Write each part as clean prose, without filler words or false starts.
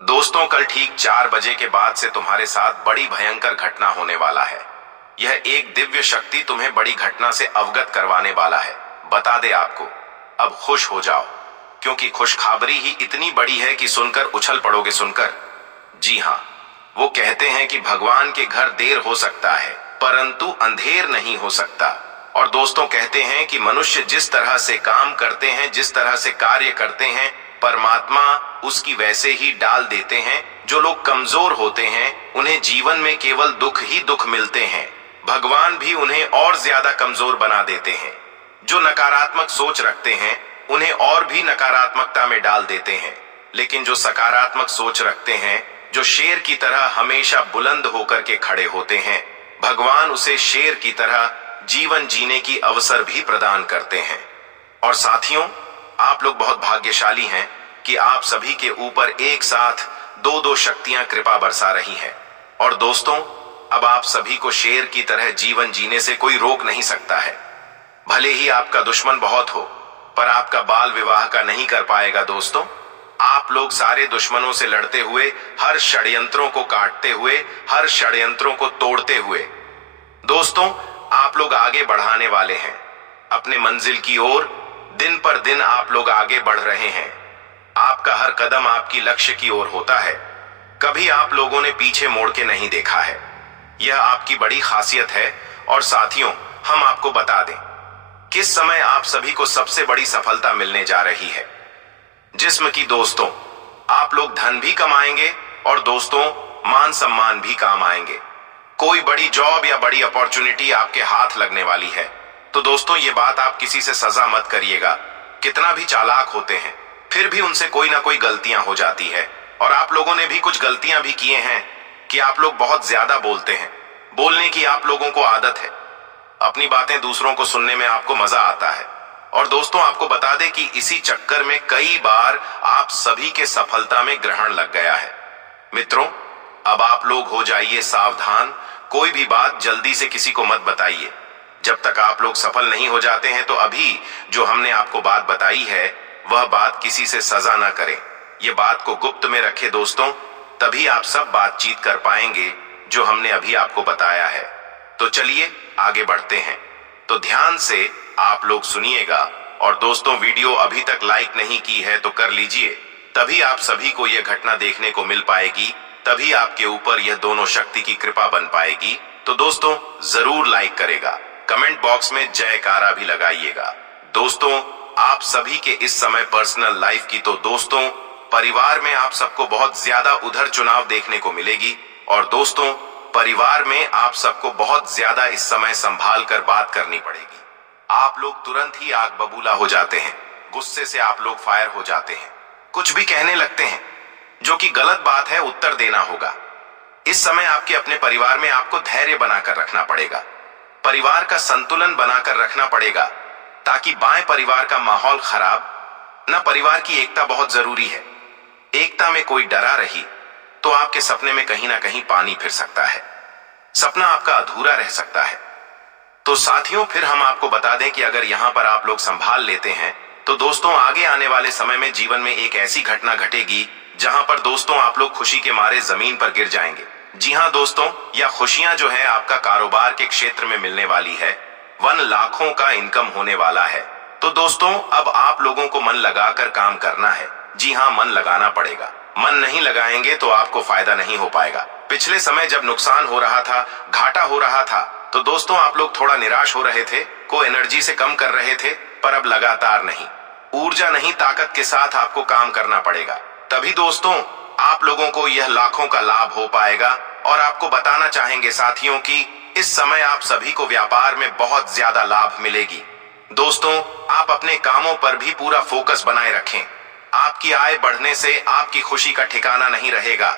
दोस्तों, कल ठीक 4 बजे के बाद से तुम्हारे साथ बड़ी भयंकर घटना होने वाला है। यह एक दिव्य शक्ति तुम्हें बड़ी घटना से अवगत करवाने वाला है। बता दे आपको। अब खुश हो जाओ, क्योंकि खुशखबरी ही इतनी बड़ी है कि सुनकर उछल पड़ोगे सुनकर। जी हाँ, वो कहते हैं कि भगवान के घर देर हो सकता है परंतु अंधेर नहीं हो सकता। और दोस्तों, कहते हैं कि मनुष्य जिस तरह से काम करते हैं, जिस तरह से कार्य करते हैं, परमात्मा उसकी वैसे ही डाल देते हैं। जो लोग कमजोर होते हैं उन्हें जीवन में केवल दुख ही दुख मिलते हैं, भगवान भी उन्हें और ज्यादा कमजोर बना देते हैं। जो नकारात्मक सोच रखते हैं उन्हें और भी नकारात्मकता में डाल देते हैं, लेकिन जो सकारात्मक सोच रखते हैं, जो शेर की तरह हमेशा बुलंद होकर के खड़े होते हैं, भगवान उसे शेर की तरह जीवन जीने की अवसर भी प्रदान करते हैं। और साथियों, आप लोग बहुत भाग्यशाली हैं कि आप सभी के ऊपर एक साथ दो दो शक्तियां कृपा बरसा रही हैं। और दोस्तों, अब आप सभी को शेर की तरह जीवन जीने से कोई रोक नहीं सकता है। भले ही आपका दुश्मन बहुत हो, पर आपका बाल विवाह का नहीं कर पाएगा। दोस्तों, आप लोग सारे दुश्मनों से लड़ते हुए, हर षड्यंत्रों को काटते हुए, हर षड्यंत्रों को तोड़ते हुए दोस्तों, आप लोग आगे बढ़ाने वाले हैं अपने मंजिल की ओर। दिन पर दिन आप लोग आगे बढ़ रहे हैं। आपका हर कदम आपकी लक्ष्य की ओर होता है। कभी आप लोगों ने पीछे मोड़ के नहीं देखा है। यह आपकी बड़ी खासियत है। और साथियों, हम आपको बता दें, किस समय आप सभी को सबसे बड़ी सफलता मिलने जा रही है। जिस्म की दोस्तों, आप लोग धन भी कमाएंगे और दोस्तों मान सम्मान भी काम आएंगे। कोई बड़ी जॉब या बड़ी अपॉर्चुनिटी आपके हाथ लगने वाली है। तो दोस्तों, ये बात आप किसी से सजा मत करिएगा। कितना भी चालाक होते हैं, फिर भी उनसे कोई ना कोई गलतियां हो जाती है। और आप लोगों ने भी कुछ गलतियां भी किए हैं कि आप लोग बहुत ज्यादा बोलते हैं। बोलने की आप लोगों को आदत है। अपनी बातें दूसरों को सुनने में आपको मजा आता है। और दोस्तों, आपको बता दें कि इसी चक्कर में कई बार आप सभी के सफलता में ग्रहण लग गया है। मित्रों, अब आप लोग हो जाइए सावधान। कोई भी बात जल्दी से किसी को मत बताइए। जब तक आप लोग सफल नहीं हो जाते हैं, तो अभी जो हमने आपको बात बताई है, वह बात किसी से सजा ना करें। ये बात को गुप्त में रखे दोस्तों, तभी आप सब बातचीत कर पाएंगे जो हमने अभी आपको बताया है। तो चलिए आगे बढ़ते हैं। तो ध्यान से आप लोग सुनिएगा। और दोस्तों, वीडियो अभी तक लाइक नहीं की है तो कर लीजिए, तभी आप सभी को यह घटना देखने को मिल पाएगी। तभी आपके ऊपर यह दोनों शक्ति की कृपा बन पाएगी। तो दोस्तों, जरूर लाइक करेगा, कमेंट बॉक्स में जयकारा भी लगाइएगा। दोस्तों, आप सभी के इस समय पर्सनल लाइफ की तो दोस्तों, परिवार में आप सबको बहुत ज्यादा उधर चुनाव देखने को मिलेगी। और दोस्तों, परिवार में आप सबको बहुत ज्यादा इस समय संभाल कर बात करनी पड़ेगी। आप लोग तुरंत ही आग बबूला हो जाते हैं, गुस्से से आप लोग फायर हो जाते हैं, कुछ भी कहने लगते हैं, जो कि गलत बात है। उत्तर देना होगा। इस समय आपके अपने परिवार में आपको धैर्य बनाकर रखना पड़ेगा, परिवार का संतुलन बनाकर रखना पड़ेगा, ताकि बाएं परिवार का माहौल खराब न। परिवार की एकता बहुत जरूरी है। एकता में कोई डरा रही तो आपके सपने में कहीं ना कहीं पानी फिर सकता है, सपना आपका अधूरा रह सकता है। तो साथियों, फिर हम आपको बता दें कि अगर यहां पर आप लोग संभाल लेते हैं, तो दोस्तों आगे आने वाले समय में जीवन में एक ऐसी घटना घटेगी जहां पर दोस्तों आप लोग खुशी के मारे जमीन पर गिर जाएंगे। जी हां दोस्तों, यह खुशियां जो है आपका कारोबार के क्षेत्र में मिलने वाली है। 1 लाखों का इनकम होने वाला है। तो दोस्तों, अब आप लोगों को मन लगाकर काम करना है। जी हां, मन लगाना पड़ेगा। मन नहीं लगाएंगे तो आपको फायदा नहीं हो पाएगा। पिछले समय जब नुकसान हो रहा था, घाटा हो रहा था, तो दोस्तों आप लोग थोड़ा निराश हो रहे थे, को एनर्जी से कम कर रहे थे। पर अब लगातार नहीं, ऊर्जा नहीं, ताकत के साथ आपको काम करना पड़ेगा। तभी दोस्तों आप लोगों को यह लाखों का लाभ हो पाएगा। और आपको बताना चाहेंगे साथियों कि इस समय आप सभी को व्यापार में बहुत ज्यादा लाभ मिलेगी। दोस्तों, आप अपने कामों पर भी पूरा फोकस बनाए रखें। आपकी आय बढ़ने से आपकी खुशी का ठिकाना नहीं रहेगा।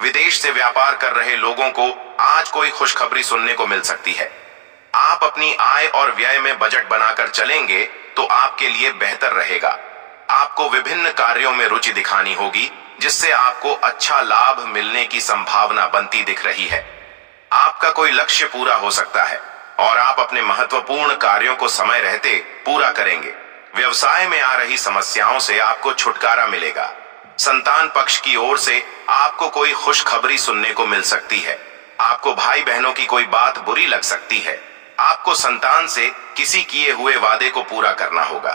विदेश से व्यापार कर रहे लोगों को आज कोई खुशखबरी सुनने को मिल सकती है। आप अपनी आय और व्यय में बजट बनाकर चलेंगे तो आपके लिए बेहतर रहेगा। आपको विभिन्न कार्यों में रुचि दिखानी होगी, जिससे आपको अच्छा लाभ मिलने की संभावना बनती दिख रही है। आपका कोई लक्ष्य पूरा हो सकता है और आप अपने महत्वपूर्ण कार्यों को समय रहते पूरा करेंगे। व्यवसाय में आ रही समस्याओं से आपको छुटकारा मिलेगा। संतान पक्ष की ओर से आपको कोई खुशखबरी सुनने को मिल सकती है। आपको भाई बहनों की कोई बात बुरी लग सकती है। आपको संतान से किसी किए हुए वादे को पूरा करना होगा।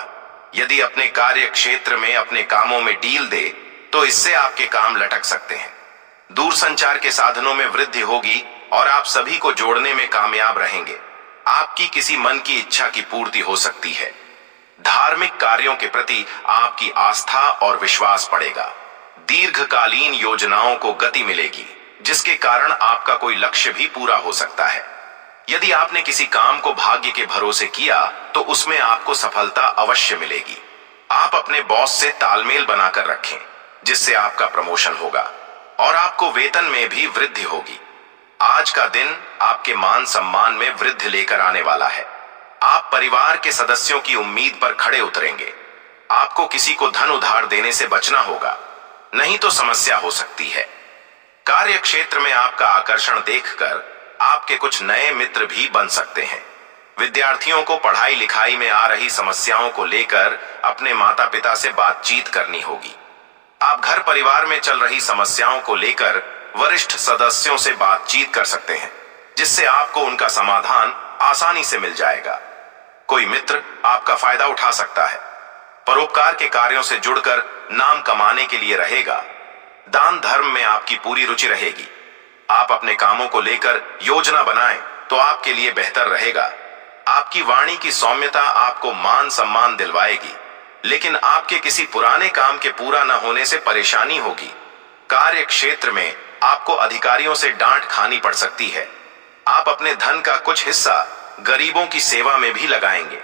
यदि अपने कार्य क्षेत्र में अपने कामों में डील दे तो इससे आपके काम लटक सकते हैं। दूरसंचार के साधनों में वृद्धि होगी और आप सभी को जोड़ने में कामयाब रहेंगे। आपकी किसी मन की इच्छा की पूर्ति हो सकती है। धार्मिक कार्यों के प्रति आपकी आस्था और विश्वास बढ़ेगा। दीर्घकालीन योजनाओं को गति मिलेगी, जिसके कारण आपका कोई लक्ष्य भी पूरा हो सकता है। यदि आपने किसी काम को भाग्य के भरोसे किया तो उसमें आपको सफलता अवश्य मिलेगी। आप अपने बॉस से तालमेल बनाकर रखें, जिससे आपका प्रमोशन होगा और आपको वेतन में भी वृद्धि होगी। आज का दिन आपके मान सम्मान में वृद्धि लेकर आने वाला है। आप परिवार के सदस्यों की उम्मीद पर खड़े उतरेंगे। आपको किसी को धन उधार देने से बचना होगा, नहीं तो समस्या हो सकती है। कार्य क्षेत्र में आपका आकर्षण देखकर आपके कुछ नए मित्र भी बन सकते हैं। विद्यार्थियों को पढ़ाई लिखाई में आ रही समस्याओं को लेकर अपने माता पिता से बातचीत करनी होगी। आप घर परिवार में चल रही समस्याओं को लेकर वरिष्ठ सदस्यों से बातचीत कर सकते हैं, जिससे आपको उनका समाधान आसानी से मिल जाएगा। कोई मित्र आपका फायदा उठा सकता है। परोपकार के कार्यों से जुड़कर नाम कमाने के लिए रहेगा। दान धर्म में आपकी पूरी रुचि रहेगी। आप अपने कामों को लेकर योजना बनाएं तो आपके लिए बेहतर रहेगा। आपकी वाणी की सौम्यता आपको मान सम्मान दिलवाएगी, लेकिन आपके किसी पुराने काम के पूरा न होने से परेशानी होगी। कार्य क्षेत्र में आपको अधिकारियों से डांट खानी पड़ सकती है। आप अपने धन का कुछ हिस्सा गरीबों की सेवा में भी लगाएंगे।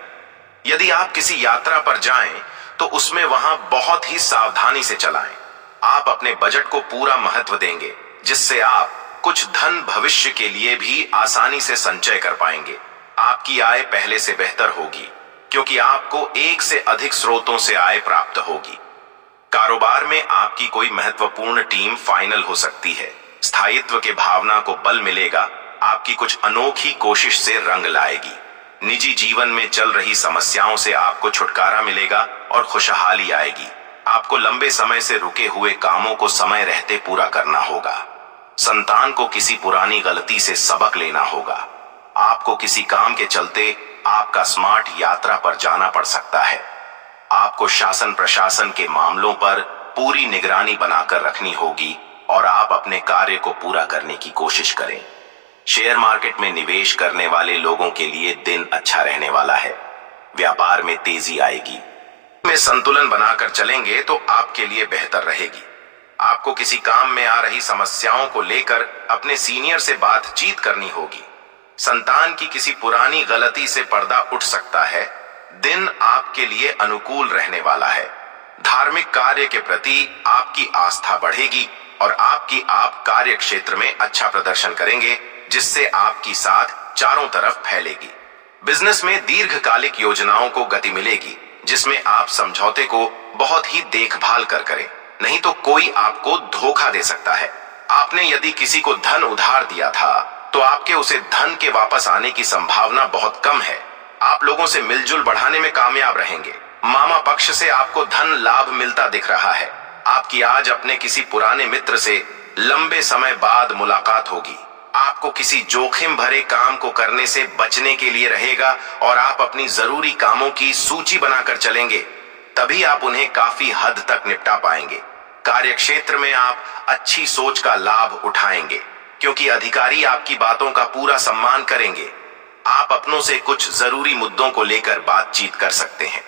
यदि आप किसी यात्रा पर जाएं तो उसमें वहां बहुत ही सावधानी से चलाएं। आप अपने बजट को पूरा महत्व देंगे, जिससे आप कुछ धन भविष्य के लिए भी आसानी से संचय कर पाएंगे। आपकी आय पहले से बेहतर होगी, क्योंकि आपको एक से अधिक स्रोतों से आय प्राप्त होगी। कारोबार में आपकी कोई महत्वपूर्ण टीम फाइनल हो सकती है। स्थायित्व के भावना को बल मिलेगा। आपकी कुछ अनोखी कोशिश से रंग लाएगी। निजी जीवन में चल रही समस्याओं से आपको छुटकारा मिलेगा और खुशहाली आएगी। आपको लंबे समय से रुके हुए कामों को समय रहते पूरा करना होगा। संतान को किसी पुरानी गलती से सबक लेना होगा। आपको किसी काम के चलते आपका स्मार्ट यात्रा पर जाना पड़ सकता है। आपको शासन प्रशासन के मामलों पर पूरी निगरानी बनाकर रखनी होगी और आप अपने कार्य को पूरा करने की कोशिश करें। शेयर मार्केट में निवेश करने वाले लोगों के लिए दिन अच्छा रहने वाला है। व्यापार में तेजी आएगी। में संतुलन बनाकर चलेंगे तो आपके लिए बेहतर रहेगी। आपको किसी काम में आ रही समस्याओं को लेकर अपने सीनियर से बातचीत करनी होगी। संतान की किसी पुरानी गलती से पर्दा उठ सकता है। दिन आपके लिए अनुकूल रहने वाला है। धार्मिक कार्य के प्रति आपकी आस्था बढ़ेगी और आप कार्य क्षेत्र में अच्छा प्रदर्शन करेंगे, जिससे आपकी साख चारों तरफ फैलेगी। बिजनेस में दीर्घकालिक योजनाओं को गति मिलेगी, जिसमें आप समझौते को बहुत ही देखभाल कर करें, नहीं तो कोई आपको धोखा दे सकता है। आपने यदि किसी को धन उधार दिया था तो आपके उसे धन के वापस आने की संभावना बहुत कम है। आप लोगों से मिलजुल बढ़ाने में कामयाब रहेंगे। मामा पक्ष से आपको धन लाभ मिलता दिख रहा है। आपकी आज अपने किसी पुराने मित्र से लंबे समय बाद मुलाकात होगी। आपको किसी जोखिम भरे काम को करने से बचने के लिए रहेगा और आप अपनी जरूरी कामों की सूची बनाकर चलेंगे, तभी आप उन्हें काफी हद तक निपटा पाएंगे। कार्य क्षेत्र में आप अच्छी सोच का लाभ उठाएंगे, क्योंकि अधिकारी आपकी बातों का पूरा सम्मान करेंगे। आप अपनों से कुछ जरूरी मुद्दों को लेकर बातचीत कर सकते हैं।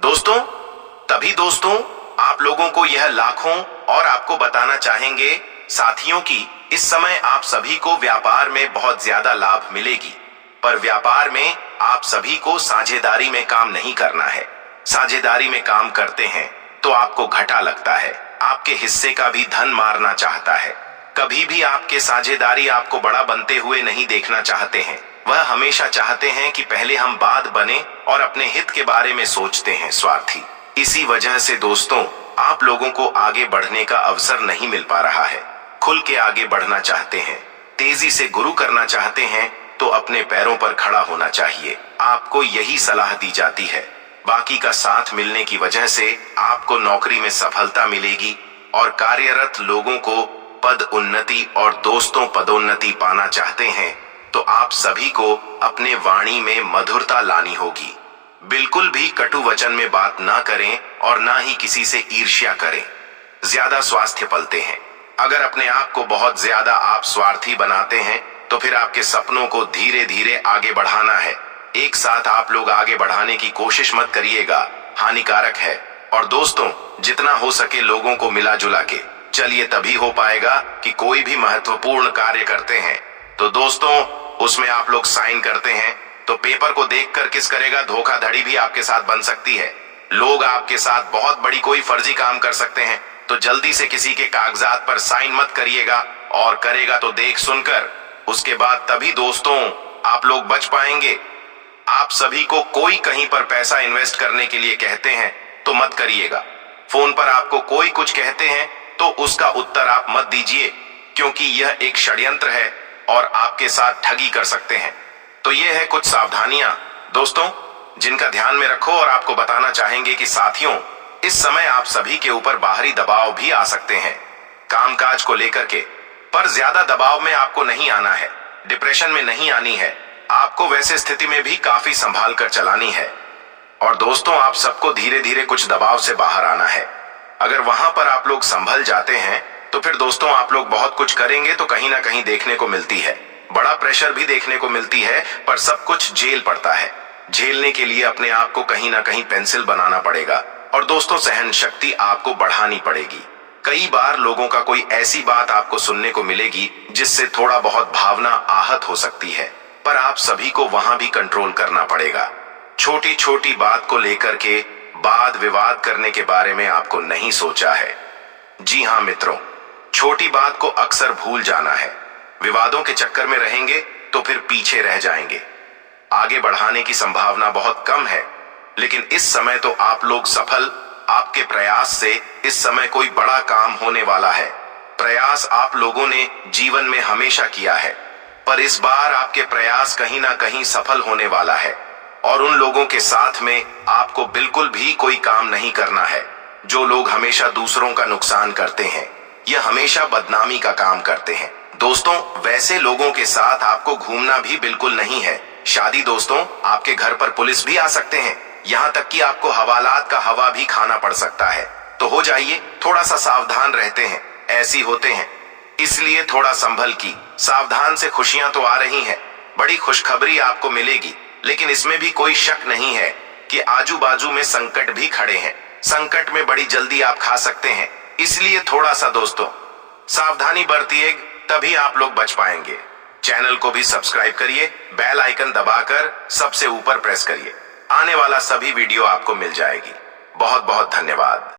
दोस्तों आप लोगों को यह लाखों और आपको बताना चाहेंगे साथियों की इस समय आप सभी को व्यापार में बहुत ज्यादा लाभ मिलेगी, पर व्यापार में आप सभी को साझेदारी में काम नहीं करना है। साझेदारी में काम करते हैं तो आपको घाटा लगता है। आपके हिस्से का भी धन मारना चाहता है। कभी भी आपके साझेदारी आपको बड़ा बनते हुए नहीं देखना चाहते हैं। वह हमेशा चाहते हैं कि पहले हम बाद बने और अपने हित के बारे में सोचते हैं, स्वार्थी। इसी वजह से दोस्तों आप लोगों को आगे बढ़ने का अवसर नहीं मिल पा रहा है। खुल के आगे बढ़ना चाहते हैं, तेजी से गुरु करना चाहते हैं तो अपने पैरों पर खड़ा होना चाहिए। आपको यही सलाह दी जाती है। बाकी का साथ मिलने की वजह से आपको नौकरी में सफलता मिलेगी और कार्यरत लोगों को पद उन्नति और दोस्तों पदोन्नति पाना चाहते हैं तो आप सभी को अपने वाणी में मधुरता लानी होगी। बिल्कुल भी कटु वचन में बात ना करें और ना ही किसी से ईर्ष्या करें। ज्यादा स्वास्थ्य पलते हैं। अगर अपने आप को बहुत ज्यादा आप स्वार्थी बनाते हैं तो फिर आपके सपनों को धीरे धीरे आगे बढ़ाना है। एक साथ आप लोग आगे बढ़ाने की कोशिश मत करिएगा, हानिकारक है। और दोस्तों, जितना हो सके लोगों को मिला जुला के चलिए, तभी हो पाएगा कि कोई भी महत्वपूर्ण कार्य करते हैं तो दोस्तों उसमें आप लोग साइन करते हैं तो पेपर को देखकर किस करेगा, धोखाधड़ी भी आपके साथ बन सकती है। लोग आपके साथ बहुत बड़ी कोई फर्जी काम कर सकते हैं तो जल्दी से किसी के कागजात पर साइन मत करिएगा, और करेगा तो देख सुनकर। उसके बाद तभी दोस्तों आप लोग बच पाएंगे। आप सभी को कोई कहीं पर पैसा इन्वेस्ट करने के लिए कहते हैं तो मत करिएगा। फोन पर आपको कोई कुछ कहते हैं तो उसका उत्तर आप मत दीजिए, क्योंकि यह एक षड्यंत्र है और आपके साथ ठगी कर सकते हैं। तो ये है कुछ सावधानियां दोस्तों जिनका ध्यान में रखो। और आपको बताना चाहेंगे कि साथियों, इस समय आप सभी के ऊपर बाहरी दबाव भी आ सकते हैं कामकाज को लेकर के, पर ज्यादा दबाव में आपको नहीं आना है, डिप्रेशन में नहीं आनी है। आपको वैसे स्थिति में भी काफी संभाल कर चलानी है। और दोस्तों, आप सबको धीरे धीरे कुछ दबाव से बाहर आना है। अगर वहां पर आप लोग संभल जाते हैं तो फिर दोस्तों आप लोग बहुत कुछ करेंगे तो कहीं ना कहीं देखने को मिलती है, बड़ा प्रेशर भी देखने को मिलती है, पर सब कुछ झेल पड़ता है। झेलने के लिए अपने आप को कहीं ना कहीं पेंसिल बनाना पड़ेगा। और दोस्तों, सहन शक्ति आपको बढ़ानी पड़ेगी। कई बार लोगों का कोई ऐसी बात आपको सुनने को मिलेगी जिससे थोड़ा बहुत भावना आहत हो सकती है, पर आप सभी को वहां भी कंट्रोल करना पड़ेगा। छोटी छोटी बात को लेकर के वाद विवाद करने के बारे में आपको नहीं सोचा है। जी हाँ मित्रों, छोटी बात को अक्सर भूल जाना है। विवादों के चक्कर में रहेंगे तो फिर पीछे रह जाएंगे। आगे बढ़ाने की संभावना बहुत कम है, लेकिन इस समय तो आप लोग सफल। आपके प्रयास से इस समय कोई बड़ा काम होने वाला है। प्रयास आप लोगों ने जीवन में हमेशा किया है, पर इस बार आपके प्रयास कहीं ना कहीं सफल होने वाला है। और उन लोगों के साथ में आपको बिल्कुल भी कोई काम नहीं करना है जो लोग हमेशा दूसरों का नुकसान करते हैं, यह हमेशा बदनामी का काम करते हैं। दोस्तों, वैसे लोगों के साथ आपको घूमना भी बिल्कुल नहीं है। शादी दोस्तों, आपके घर पर पुलिस भी आ सकते हैं, यहाँ तक कि आपको हवालात का हवा भी खाना पड़ सकता है। तो हो जाइए, थोड़ा सा सावधान रहते हैं, ऐसी होते हैं, इसलिए थोड़ा संभल की सावधान से। खुशियां तो आ रही हैं, बड़ी खुशखबरी आपको मिलेगी, लेकिन इसमें भी कोई शक नहीं है कि आजू बाजू में संकट भी खड़े हैं। संकट में बड़ी जल्दी आप खा सकते हैं, इसलिए थोड़ा सा दोस्तों सावधानी बरतिए, तभी आप लोग बच पाएंगे। चैनल को भी सब्सक्राइब करिए, बेल आइकन दबाकर सबसे ऊपर प्रेस करिए, आने वाला सभी वीडियो आपको मिल जाएगी। बहुत बहुत धन्यवाद।